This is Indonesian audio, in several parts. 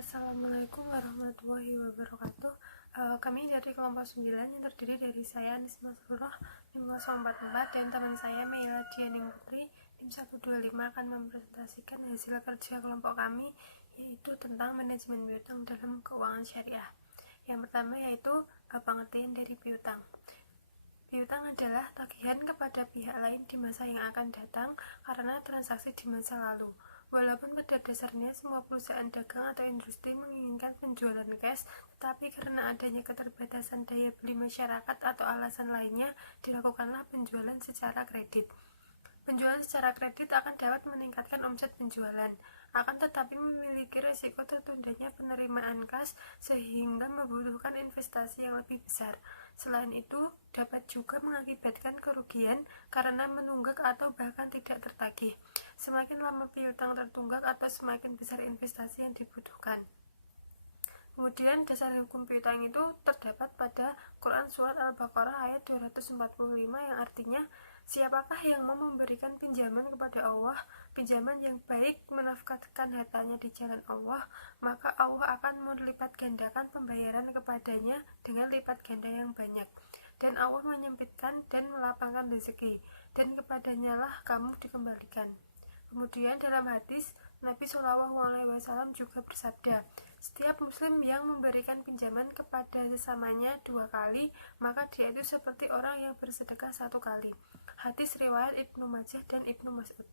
Assalamualaikum warahmatullahi wabarakatuh. Kami dari kelompok 9 yang terdiri dari saya Nisma Surah NIM 044 dan teman saya Meila Dianing Putri NIM 125 akan mempresentasikan hasil kerja kelompok kami, yaitu tentang manajemen piutang dalam keuangan syariah. Yang pertama yaitu pengertian dari piutang. Piutang adalah tagihan kepada pihak lain di masa yang akan datang karena transaksi di masa lalu. Walaupun pada dasarnya semua perusahaan dagang atau industri menginginkan penjualan cash, tetapi karena adanya keterbatasan daya beli masyarakat atau alasan lainnya, dilakukanlah penjualan secara kredit. Penjualan secara kredit akan dapat meningkatkan omset penjualan, akan tetapi memiliki risiko tertundanya penerimaan kas sehingga membutuhkan investasi yang lebih besar. Selain itu, dapat juga mengakibatkan kerugian karena menunggak atau bahkan tidak tertagih. Semakin lama piutang tertunggak atau semakin besar investasi yang dibutuhkan. Kemudian dasar hukum piutang itu terdapat pada Quran Surat Al-Baqarah ayat 245 yang artinya, siapakah yang mau memberikan pinjaman kepada Allah, pinjaman yang baik menafkahkan hartanya di jalan Allah, maka Allah akan melipat gandakan pembayaran kepadanya dengan lipat ganda yang banyak. Dan Allah menyempitkan dan melapangkan rezeki, dan kepadanya lah kamu dikembalikan. Kemudian dalam hadis, Nabi SAW juga bersabda, setiap muslim yang memberikan pinjaman kepada sesamanya 2 kali, maka dia itu seperti orang yang bersedekah 1 kali. Hadis riwayat Ibnu Majah dan Ibnu Mas'ud.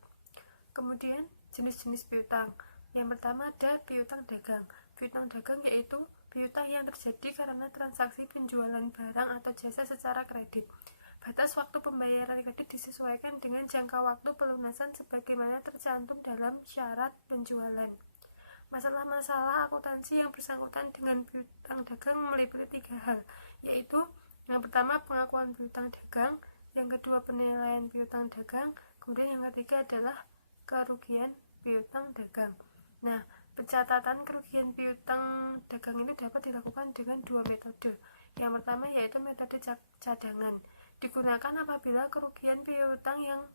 Kemudian jenis-jenis piutang. Yang pertama ada piutang dagang. Piutang dagang yaitu piutang yang terjadi karena transaksi penjualan barang atau jasa secara kredit. Batas waktu pembayaran kredit disesuaikan dengan jangka waktu pelunasan sebagaimana tercantum dalam syarat penjualan. Masalah-masalah akuntansi yang bersangkutan dengan piutang dagang meliputi 3 hal, yaitu yang pertama pengakuan piutang dagang, yang kedua penilaian piutang dagang, kemudian yang ketiga adalah kerugian piutang dagang. Nah, pencatatan kerugian piutang dagang ini dapat dilakukan dengan 2 metode. Yang pertama yaitu metode cadangan. Digunakan apabila kerugian piutang yang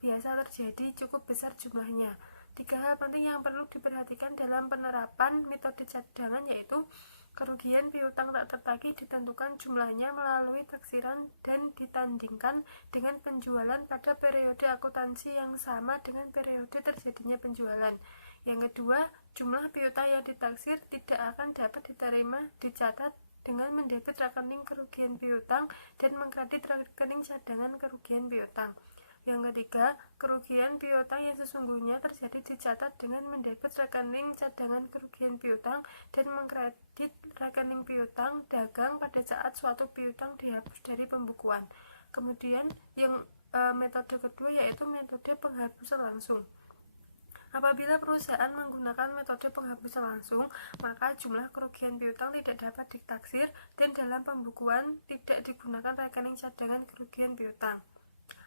biasa terjadi cukup besar jumlahnya. 3 hal penting yang perlu diperhatikan dalam penerapan metode cadangan yaitu kerugian piutang tak tertagih ditentukan jumlahnya melalui taksiran dan ditandingkan dengan penjualan pada periode akuntansi yang sama dengan periode terjadinya penjualan. Yang kedua, jumlah piutang yang ditaksir tidak akan dapat diterima dicatat dengan mendebit rekening kerugian piutang dan mengkredit rekening cadangan kerugian piutang. Yang ketiga, kerugian piutang yang sesungguhnya terjadi dicatat dengan mendebit rekening cadangan kerugian piutang dan mengkredit rekening piutang dagang pada saat suatu piutang dihapus dari pembukuan. Kemudian yang metode kedua yaitu metode penghapusan langsung. Apabila perusahaan menggunakan metode penghapusan langsung, maka jumlah kerugian piutang tidak dapat ditaksir dan dalam pembukuan tidak digunakan rekening cadangan kerugian piutang.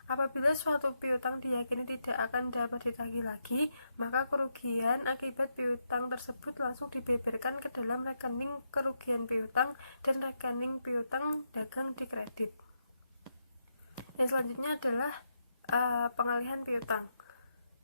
Apabila suatu piutang diyakini tidak akan dapat ditagih lagi, maka kerugian akibat piutang tersebut langsung dibeberkan ke dalam rekening kerugian piutang dan rekening piutang dagang dikredit. Yang selanjutnya adalah pengalihan piutang.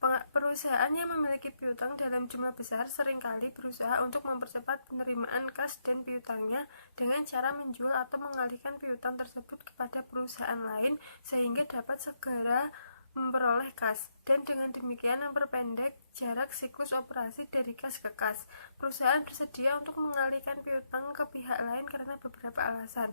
Perusahaan yang memiliki piutang dalam jumlah besar seringkali berusaha untuk mempercepat penerimaan kas dan piutangnya dengan cara menjual atau mengalihkan piutang tersebut kepada perusahaan lain sehingga dapat segera memperoleh kas, dan dengan demikian memperpendek jarak siklus operasi dari kas ke kas. Perusahaan bersedia untuk mengalihkan piutang ke pihak lain karena beberapa alasan,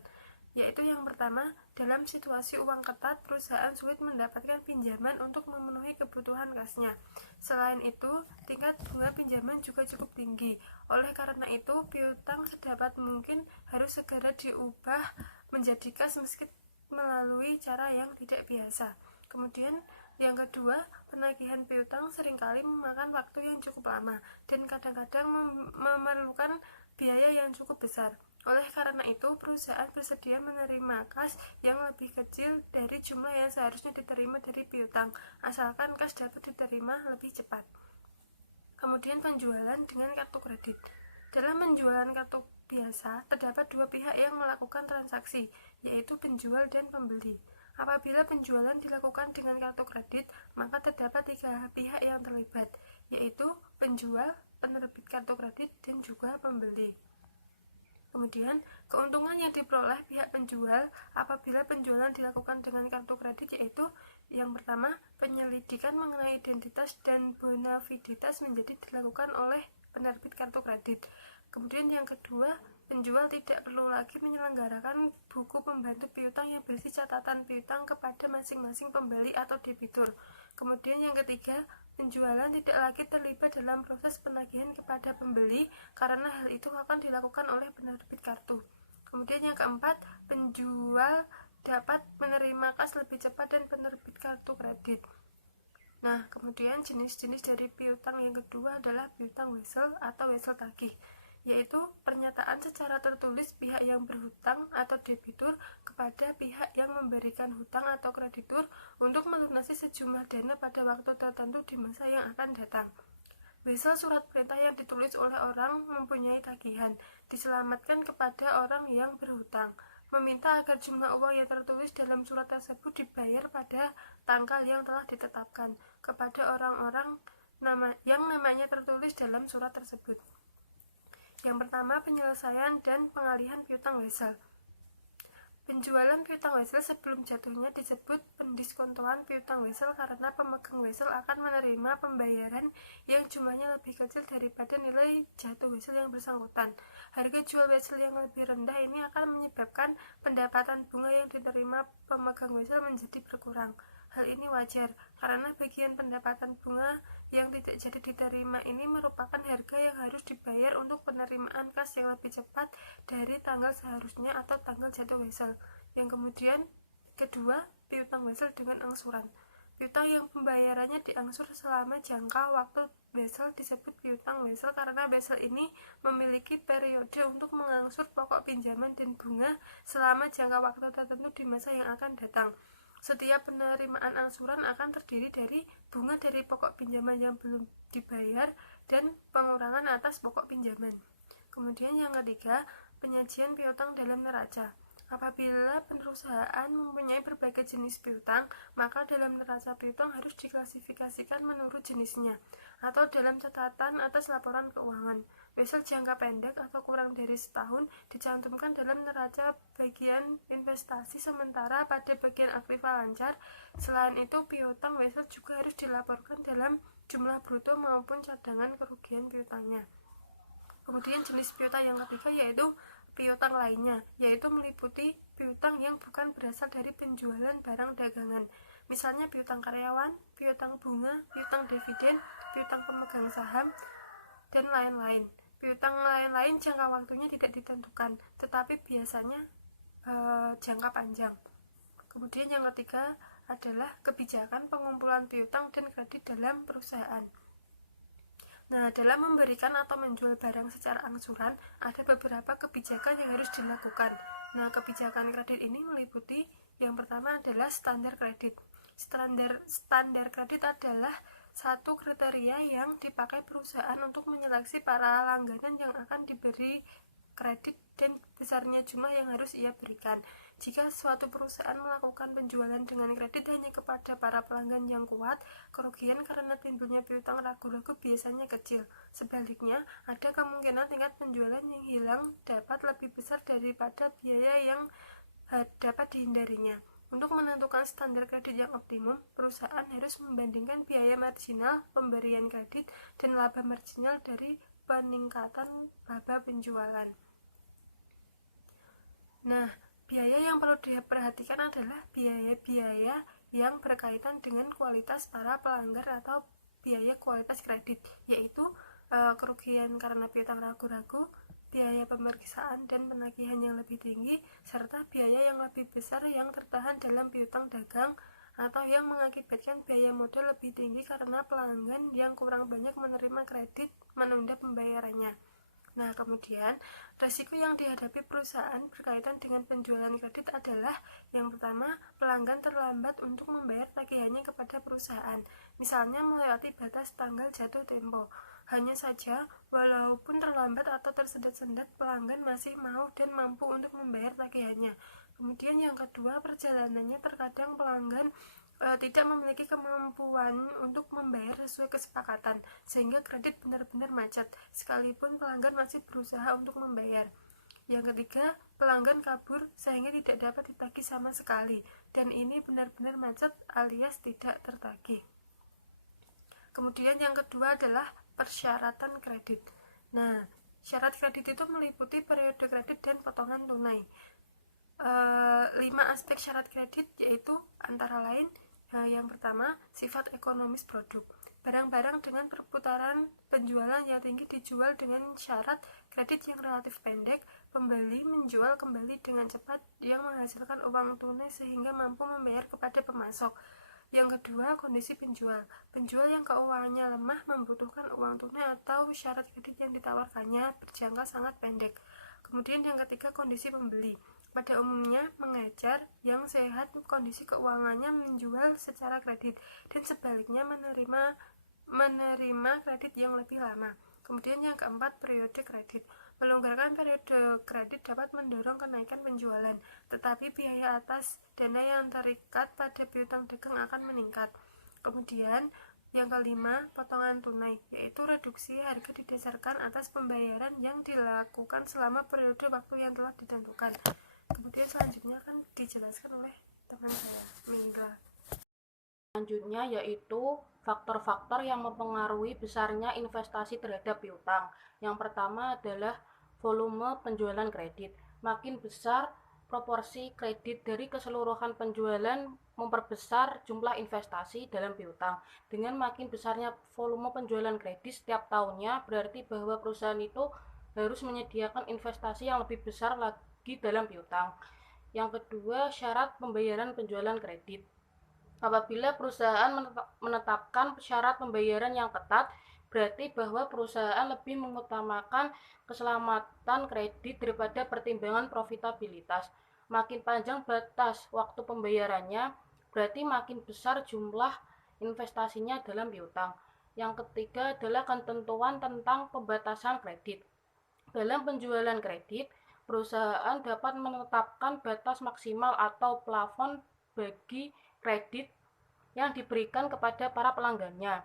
yaitu yang pertama, dalam situasi uang ketat, perusahaan sulit mendapatkan pinjaman untuk memenuhi kebutuhan kasnya. Selain itu, tingkat bunga pinjaman juga cukup tinggi. Oleh karena itu, piutang sedapat mungkin harus segera diubah menjadi kas meski melalui cara yang tidak biasa. Kemudian, yang kedua, penagihan piutang seringkali memakan waktu yang cukup lama dan kadang-kadang memerlukan biaya yang cukup besar. Oleh karena itu, perusahaan bersedia menerima kas yang lebih kecil dari jumlah yang seharusnya diterima dari piutang, asalkan kas dapat diterima lebih cepat. Kemudian penjualan dengan kartu kredit. Dalam penjualan kartu biasa, terdapat 2 pihak yang melakukan transaksi, yaitu penjual dan pembeli. Apabila penjualan dilakukan dengan kartu kredit, maka terdapat 3 pihak yang terlibat, yaitu penjual, penerbit kartu kredit dan juga pembeli. Kemudian, keuntungan yang diperoleh pihak penjual apabila penjualan dilakukan dengan kartu kredit yaitu yang pertama, penyelidikan mengenai identitas dan bonafiditas menjadi dilakukan oleh penerbit kartu kredit. Kemudian yang kedua, penjual tidak perlu lagi menyelenggarakan buku pembantu piutang yang berisi catatan piutang kepada masing-masing pembeli atau debitur. Kemudian yang ketiga, penjualan tidak lagi terlibat dalam proses penagihan kepada pembeli karena hal itu akan dilakukan oleh penerbit kartu. Kemudian yang keempat, penjual dapat menerima kas lebih cepat dan penerbit kartu kredit. Nah, kemudian jenis-jenis dari piutang yang kedua adalah piutang wesel atau wesel tagih, yaitu pernyataan secara tertulis pihak yang berhutang atau debitur kepada pihak yang memberikan hutang atau kreditur untuk melunasi sejumlah dana pada waktu tertentu di masa yang akan datang. Wesel surat perintah yang ditulis oleh orang mempunyai tagihan, diselamatkan kepada orang yang berhutang, meminta agar jumlah uang yang tertulis dalam surat tersebut dibayar pada tanggal yang telah ditetapkan kepada orang-orang yang namanya tertulis dalam surat tersebut. Yang pertama, penyelesaian dan pengalihan piutang wesel. Penjualan piutang wesel sebelum jatuhnya disebut pendiskontoan piutang wesel karena pemegang wesel akan menerima pembayaran yang jumlahnya lebih kecil daripada nilai jatuh wesel yang bersangkutan. Harga jual wesel yang lebih rendah ini akan menyebabkan pendapatan bunga yang diterima pemegang wesel menjadi berkurang. Hal ini wajar, karena bagian pendapatan bunga yang tidak jadi diterima ini merupakan harga yang harus dibayar untuk penerimaan kas yang lebih cepat dari tanggal seharusnya atau tanggal jatuh wesel. Yang kemudian, kedua, piutang wesel dengan angsuran. Piutang yang pembayarannya diangsur selama jangka waktu wesel disebut piutang wesel karena wesel ini memiliki periode untuk mengangsur pokok pinjaman dan bunga selama jangka waktu tertentu di masa yang akan datang. Setiap penerimaan angsuran akan terdiri dari bunga dari pokok pinjaman yang belum dibayar dan pengurangan atas pokok pinjaman. Kemudian yang ketiga, penyajian piutang dalam neraca. Apabila perusahaan mempunyai berbagai jenis piutang, maka dalam neraca piutang harus diklasifikasikan menurut jenisnya atau dalam catatan atas laporan keuangan. Wesel jangka pendek atau kurang dari setahun dicantumkan dalam neraca bagian investasi, sementara pada bagian aktiva lancar. Selain itu, piutang wesel juga harus dilaporkan dalam jumlah bruto maupun cadangan kerugian piutangnya. Kemudian jenis piutang yang ketiga yaitu piutang lainnya, yaitu meliputi piutang yang bukan berasal dari penjualan barang dagangan. Misalnya piutang karyawan, piutang bunga, piutang dividen, piutang pemegang saham, dan lain-lain. Piutang lain-lain jangka waktunya tidak ditentukan, tetapi biasanya jangka panjang. Kemudian yang ketiga adalah kebijakan pengumpulan piutang dan kredit dalam perusahaan. Nah, dalam memberikan atau menjual barang secara angsuran, ada beberapa kebijakan yang harus dilakukan. Nah, kebijakan kredit ini meliputi yang pertama adalah standar kredit. Standar kredit adalah satu kriteria yang dipakai perusahaan untuk menyeleksi para langganan yang akan diberi kredit dan besarnya jumlah yang harus ia berikan. Jika suatu perusahaan melakukan penjualan dengan kredit hanya kepada para pelanggan yang kuat, kerugian karena timbulnya piutang ragu-ragu biasanya kecil. Sebaliknya, ada kemungkinan tingkat penjualan yang hilang dapat lebih besar daripada biaya yang dapat dihindarinya. Untuk menentukan standar kredit yang optimum, perusahaan harus membandingkan biaya marginal pemberian kredit dan laba marginal dari peningkatan laba penjualan. Nah, biaya yang perlu diperhatikan adalah biaya-biaya yang berkaitan dengan kualitas para pelanggar atau biaya kualitas kredit, yaitu kerugian karena piutang ragu-ragu, biaya pemeriksaan dan penagihan yang lebih tinggi, serta biaya yang lebih besar yang tertahan dalam piutang dagang atau yang mengakibatkan biaya modal lebih tinggi karena pelanggan yang kurang banyak menerima kredit menunda pembayarannya. Nah, kemudian resiko yang dihadapi perusahaan berkaitan dengan penjualan kredit adalah yang pertama, pelanggan terlambat untuk membayar tagihannya kepada perusahaan, misalnya melewati batas tanggal jatuh tempo. Hanya saja, walaupun terlambat atau tersendat-sendat, pelanggan masih mau dan mampu untuk membayar tagihannya. Kemudian yang kedua, perjalanannya terkadang pelanggan tidak memiliki kemampuan untuk membayar sesuai kesepakatan, sehingga kredit benar-benar macet, sekalipun pelanggan masih berusaha untuk membayar. Yang ketiga, pelanggan kabur sehingga tidak dapat ditagih sama sekali, dan ini benar-benar macet alias tidak tertagih. Kemudian yang kedua adalah persyaratan kredit. Nah, syarat kredit itu meliputi periode kredit dan potongan tunai. 5 aspek syarat kredit yaitu antara lain yang pertama, sifat ekonomis produk. Barang-barang dengan perputaran penjualan yang tinggi dijual dengan syarat kredit yang relatif pendek. Pembeli menjual kembali dengan cepat yang menghasilkan uang tunai sehingga mampu membayar kepada pemasok. Yang kedua, kondisi penjual. Penjual yang keuangannya lemah membutuhkan uang tunai atau syarat kredit yang ditawarkannya berjangka sangat pendek. Kemudian yang ketiga, kondisi pembeli. Pada umumnya, mengejar yang sehat kondisi keuangannya menjual secara kredit, dan sebaliknya menerima kredit yang lebih lama. Kemudian yang keempat, periode kredit. Melonggarkan periode kredit dapat mendorong kenaikan penjualan, tetapi biaya atas dana yang terikat pada piutang dagang akan meningkat. Kemudian yang kelima, potongan tunai, yaitu reduksi harga didasarkan atas pembayaran yang dilakukan selama periode waktu yang telah ditentukan. Kemudian selanjutnya akan dijelaskan oleh teman saya, Mira. Selanjutnya yaitu faktor-faktor yang mempengaruhi besarnya investasi terhadap piutang. Yang pertama adalah volume penjualan kredit. Makin besar proporsi kredit dari keseluruhan penjualan memperbesar jumlah investasi dalam piutang. Dengan makin besarnya volume penjualan kredit setiap tahunnya, berarti bahwa perusahaan itu harus menyediakan investasi yang lebih besar lagi dalam piutang. Yang kedua, syarat pembayaran penjualan kredit. Apabila perusahaan menetapkan syarat pembayaran yang ketat, berarti bahwa perusahaan lebih mengutamakan keselamatan kredit daripada pertimbangan profitabilitas. Makin panjang batas waktu pembayarannya, berarti makin besar jumlah investasinya dalam piutang. Yang ketiga adalah ketentuan tentang pembatasan kredit. Dalam penjualan kredit, perusahaan dapat menetapkan batas maksimal atau plafon bagi kredit yang diberikan kepada para pelanggannya.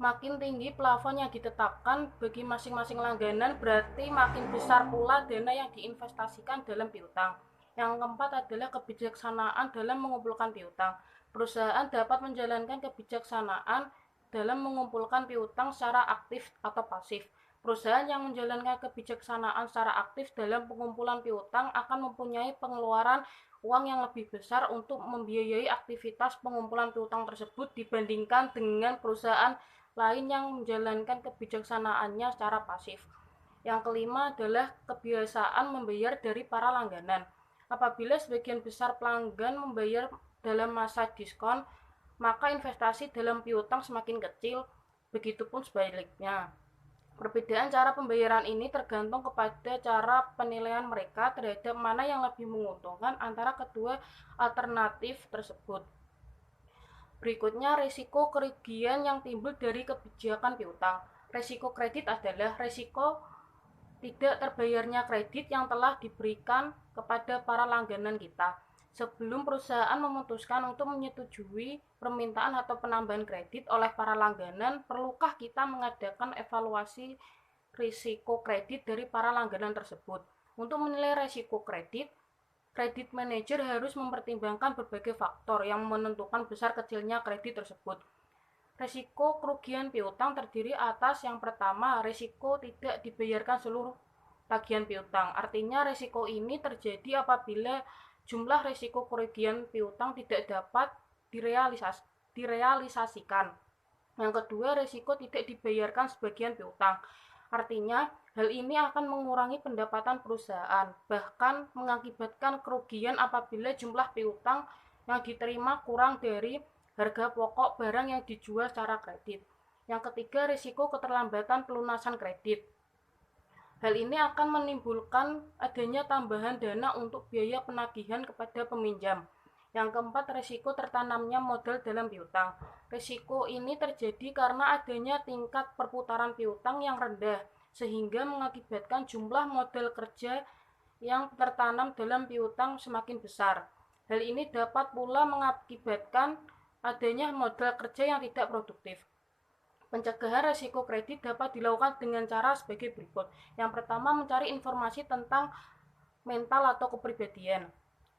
Makin tinggi plafon yang ditetapkan bagi masing-masing langganan, berarti makin besar pula dana yang diinvestasikan dalam piutang. Yang keempat adalah kebijaksanaan dalam mengumpulkan piutang. Perusahaan dapat menjalankan kebijaksanaan dalam mengumpulkan piutang secara aktif atau pasif. Perusahaan yang menjalankan kebijaksanaan secara aktif dalam pengumpulan piutang akan mempunyai pengeluaran uang yang lebih besar untuk membiayai aktivitas pengumpulan piutang tersebut dibandingkan dengan perusahaan lain yang menjalankan kebijaksanaannya secara pasif. Yang kelima adalah kebiasaan membayar dari para langganan. Apabila sebagian besar pelanggan membayar dalam masa diskon, maka investasi dalam piutang semakin kecil, begitupun sebaliknya. Perbedaan cara pembayaran ini tergantung kepada cara penilaian mereka terhadap mana yang lebih menguntungkan antara kedua alternatif tersebut. Berikutnya, risiko kerugian yang timbul dari kebijakan piutang. Risiko kredit adalah risiko tidak terbayarnya kredit yang telah diberikan kepada para langganan kita. Sebelum perusahaan memutuskan untuk menyetujui permintaan atau penambahan kredit oleh para langganan, perlukah kita mengadakan evaluasi risiko kredit dari para langganan tersebut? Untuk menilai risiko kredit, kredit manager harus mempertimbangkan berbagai faktor yang menentukan besar kecilnya kredit tersebut. Risiko kerugian piutang terdiri atas yang pertama, risiko tidak dibayarkan seluruh tagihan piutang. Artinya risiko ini terjadi apabila jumlah risiko kerugian piutang tidak dapat direalisasikan. Yang kedua, risiko tidak dibayarkan sebagian piutang. Artinya, hal ini akan mengurangi pendapatan perusahaan, bahkan mengakibatkan kerugian apabila jumlah piutang yang diterima kurang dari harga pokok barang yang dijual secara kredit. Yang ketiga, risiko keterlambatan pelunasan kredit. Hal ini akan menimbulkan adanya tambahan dana untuk biaya penagihan kepada peminjam. Yang keempat, risiko tertanamnya modal dalam piutang. Risiko ini terjadi karena adanya tingkat perputaran piutang yang rendah, sehingga mengakibatkan jumlah modal kerja yang tertanam dalam piutang semakin besar. Hal ini dapat pula mengakibatkan adanya modal kerja yang tidak produktif. Pencegahan risiko kredit dapat dilakukan dengan cara sebagai berikut. Yang pertama, mencari informasi tentang mental atau kepribadian.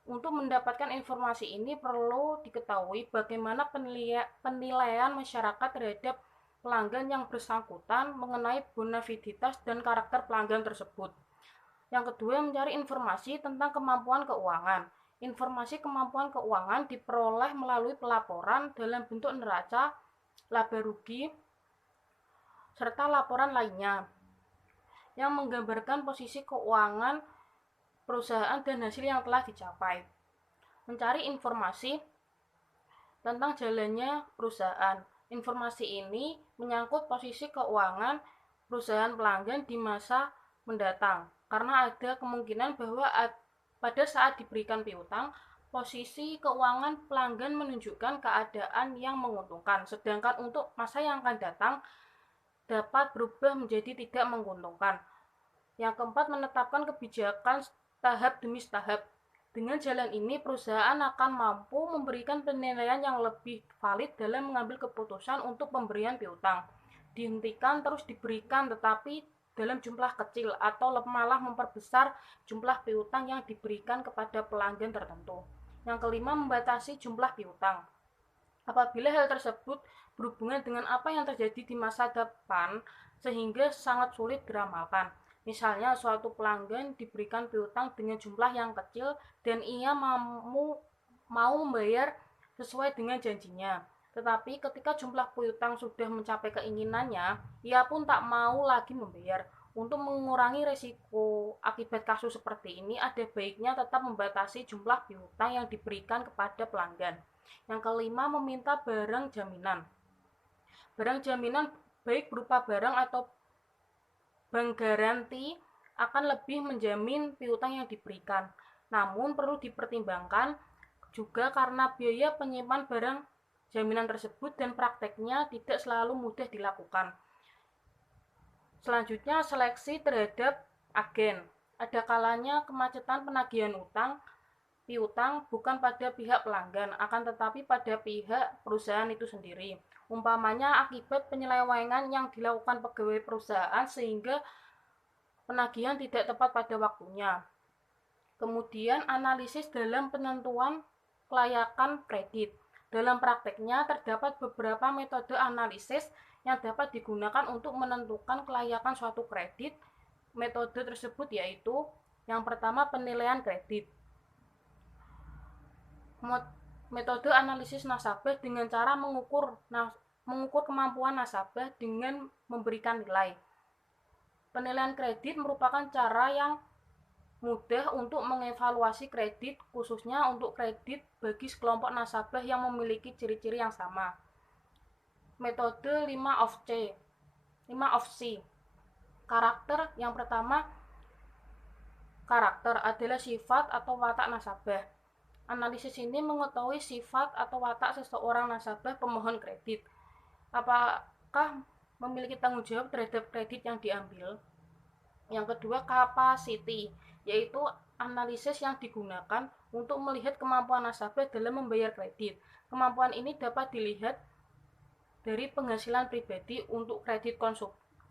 Untuk mendapatkan informasi ini perlu diketahui bagaimana penilaian masyarakat terhadap pelanggan yang bersangkutan mengenai bonaviditas dan karakter pelanggan tersebut. Yang kedua, mencari informasi tentang kemampuan keuangan. Informasi kemampuan keuangan diperoleh melalui pelaporan dalam bentuk neraca, laba rugi, serta laporan lainnya yang menggambarkan posisi keuangan perusahaan dan hasil yang telah dicapai. Mencari informasi tentang jalannya perusahaan. Informasi ini menyangkut posisi keuangan perusahaan pelanggan di masa mendatang, karena ada kemungkinan bahwa pada saat diberikan piutang, posisi keuangan pelanggan menunjukkan keadaan yang menguntungkan, sedangkan untuk masa yang akan datang dapat berubah menjadi tidak menguntungkan. Yang keempat, menetapkan kebijakan tahap demi tahap. Dengan jalan ini, perusahaan akan mampu memberikan penilaian yang lebih valid dalam mengambil keputusan untuk pemberian piutang. Dihentikan terus diberikan tetapi dalam jumlah kecil atau malah memperbesar jumlah piutang yang diberikan kepada pelanggan tertentu. Yang kelima, membatasi jumlah piutang. Apabila hal tersebut berhubungan dengan apa yang terjadi di masa depan sehingga sangat sulit diramalkan. Misalnya suatu pelanggan diberikan piutang dengan jumlah yang kecil dan ia mau membayar sesuai dengan janjinya. Tetapi ketika jumlah piutang sudah mencapai keinginannya, ia pun tak mau lagi membayar. Untuk mengurangi risiko akibat kasus seperti ini, ada baiknya tetap membatasi jumlah piutang yang diberikan kepada pelanggan. Yang kelima, meminta barang jaminan. Barang jaminan baik berupa barang atau bank garansi akan lebih menjamin piutang yang diberikan. Namun perlu dipertimbangkan juga karena biaya penyimpan barang jaminan tersebut dan prakteknya tidak selalu mudah dilakukan. Selanjutnya, seleksi terhadap agen. Ada kalanya kemacetan penagihan piutang bukan pada pihak pelanggan, akan tetapi pada pihak perusahaan itu sendiri. Umpamanya akibat penyelewengan yang dilakukan pegawai perusahaan sehingga penagihan tidak tepat pada waktunya. Kemudian, analisis dalam penentuan kelayakan kredit. Dalam prakteknya terdapat beberapa metode analisis yang dapat digunakan untuk menentukan kelayakan suatu kredit. Metode tersebut yaitu yang pertama, penilaian kredit. Metode analisis nasabah dengan cara mengukur kemampuan nasabah dengan memberikan nilai. Penilaian kredit merupakan cara yang mudah untuk mengevaluasi kredit, khususnya untuk kredit bagi sekelompok nasabah yang memiliki ciri-ciri yang sama. Metode 5 of C. Karakter. Yang pertama, karakter adalah sifat atau watak nasabah. Analisis ini mengetahui sifat atau watak seseorang nasabah pemohon kredit. Apakah memiliki tanggung jawab terhadap kredit yang diambil? Yang kedua, capacity, yaitu analisis yang digunakan untuk melihat kemampuan nasabah dalam membayar kredit. Kemampuan ini dapat dilihat dari penghasilan pribadi untuk kredit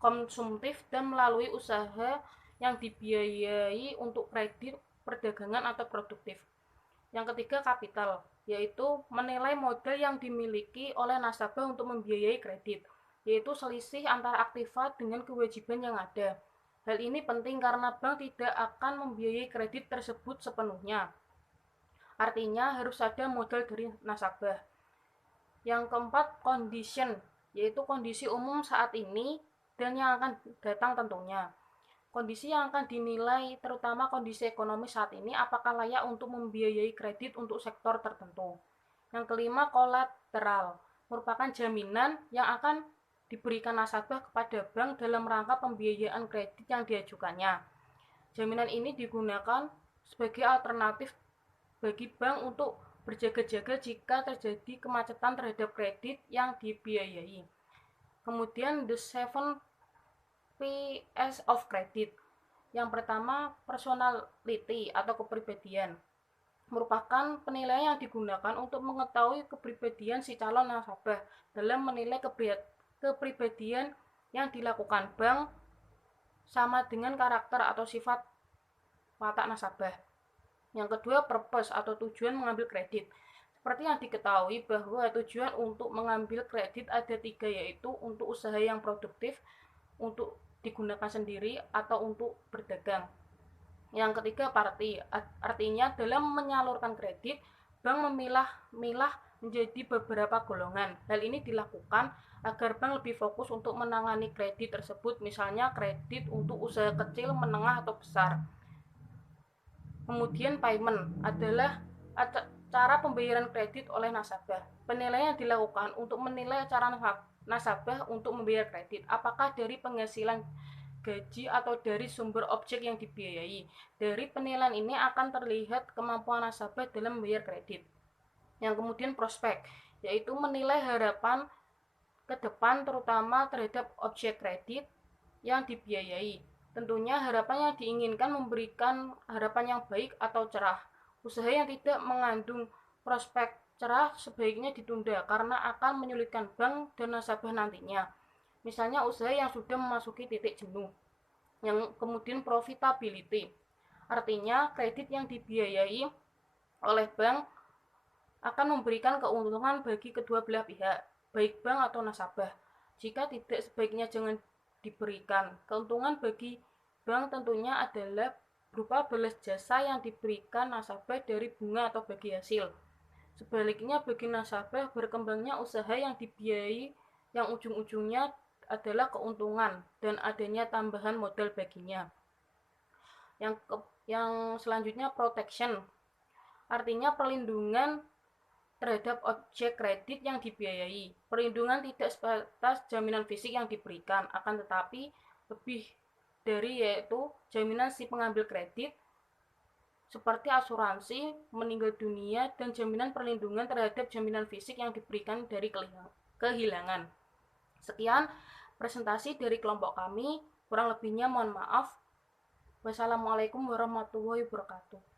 konsumtif dan melalui usaha yang dibiayai untuk kredit perdagangan atau produktif. Yang ketiga, kapital, yaitu menilai modal yang dimiliki oleh nasabah untuk membiayai kredit, yaitu selisih antara aktiva dengan kewajiban yang ada. Hal ini penting karena bank tidak akan membiayai kredit tersebut sepenuhnya. Artinya harus ada modal dari nasabah. Yang keempat, condition, yaitu kondisi umum saat ini dan yang akan datang tentunya. Kondisi yang akan dinilai terutama kondisi ekonomi saat ini, apakah layak untuk membiayai kredit untuk sektor tertentu. Yang kelima, kolateral, merupakan jaminan yang akan diberikan nasabah kepada bank dalam rangka pembiayaan kredit yang diajukannya. Jaminan ini digunakan sebagai alternatif bagi bank untuk berjaga-jaga jika terjadi kemacetan terhadap kredit yang dibiayai. Kemudian the 7 Ps of credit. Yang pertama, personality atau kepribadian. merupakan penilaian yang digunakan untuk mengetahui kepribadian si calon nasabah dalam menilai kepribadian yang dilakukan bank sama dengan karakter atau sifat watak nasabah. Yang kedua, purpose atau tujuan mengambil kredit. Seperti yang diketahui bahwa tujuan untuk mengambil kredit ada 3, yaitu untuk usaha yang produktif, untuk digunakan sendiri, atau untuk berdagang. Yang ketiga, party, artinya dalam menyalurkan kredit, bank memilah menjadi beberapa golongan. Hal ini dilakukan agar bank lebih fokus untuk menangani kredit tersebut, misalnya kredit untuk usaha kecil, menengah, atau besar. Kemudian payment adalah cara pembayaran kredit oleh nasabah. Penilaian yang dilakukan untuk menilai cara nasabah untuk membayar kredit, apakah dari penghasilan gaji atau dari sumber objek yang dibiayai. Dari penilaian ini akan terlihat kemampuan nasabah dalam membayar kredit. Yang kemudian prospek, yaitu menilai harapan ke depan terutama terhadap objek kredit yang dibiayai. Tentunya harapan yang diinginkan memberikan harapan yang baik atau cerah. Usaha yang tidak mengandung prospek cerah sebaiknya ditunda karena akan menyulitkan bank dan nasabah nantinya. Misalnya usaha yang sudah memasuki titik jenuh. Yang kemudian profitability, artinya kredit yang dibiayai oleh bank akan memberikan keuntungan bagi kedua belah pihak, baik bank atau nasabah. Jika tidak, sebaiknya jangan diberikan. Keuntungan bagi bank tentunya adalah berupa balas jasa yang diberikan nasabah dari bunga atau bagi hasil. Sebaliknya, bagi nasabah, berkembangnya usaha yang dibiayai yang ujung-ujungnya adalah keuntungan dan adanya tambahan modal baginya. Yang selanjutnya, protection, artinya perlindungan terhadap objek kredit yang dibiayai. Perlindungan tidak sebatas jaminan fisik yang diberikan, akan tetapi lebih dari, yaitu jaminan si pengambil kredit seperti asuransi meninggal dunia dan jaminan perlindungan terhadap jaminan fisik yang diberikan dari kehilangan. Sekian presentasi dari kelompok kami, kurang lebihnya mohon maaf. Wassalamualaikum warahmatullahi wabarakatuh.